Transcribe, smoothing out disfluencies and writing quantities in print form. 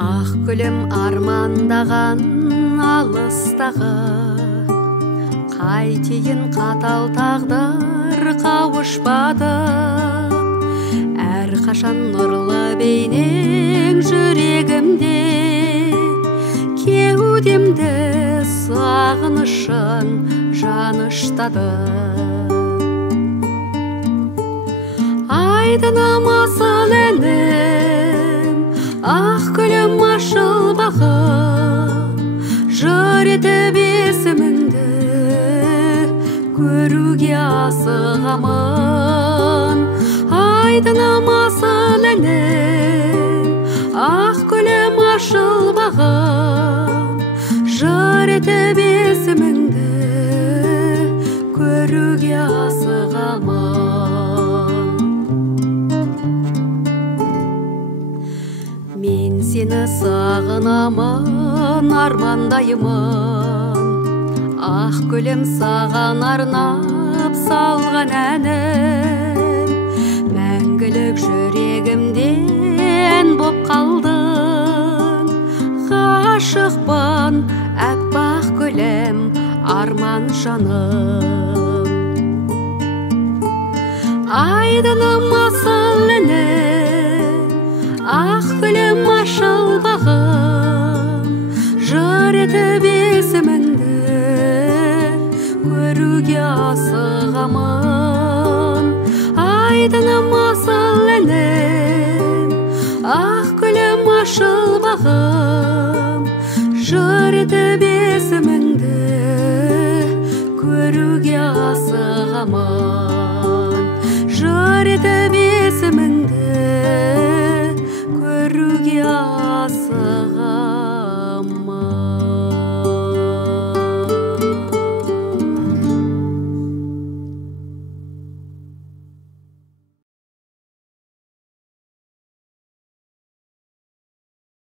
Ақ гүлім армандаған алыстағы, қайтейін қатал тағдыр қауышпады. Әрқашан нұрлы бейнең жүрегімде, кеудемді сағынышын жаныштады. Айдыным асыл әнім, ақ гүлім ашылбағы, жыр етіп есіміңді көруге асығамын. Айдыным асыл әнім, ақ гүлім ашылбағы, жыр етіп есіміңді көруге асығамын. Мен сені сағынамын, армандаймын. Ақ гүлім саған арнап салған әнім, мәңгілік жүрегімде ән боп қалдың. Ғашықпын, әппақ гүлім, арман жаным. Айдыным асыл әнім, ақ гүлім ашылбағы, жыр етіп есіміңді көруге асығамын. Айдыным асыл әнім, ақ гүлім ашылбағы, жыр етіп есіміңді көруге асығамын. Жыр етіп есіміңді көруге асығамын.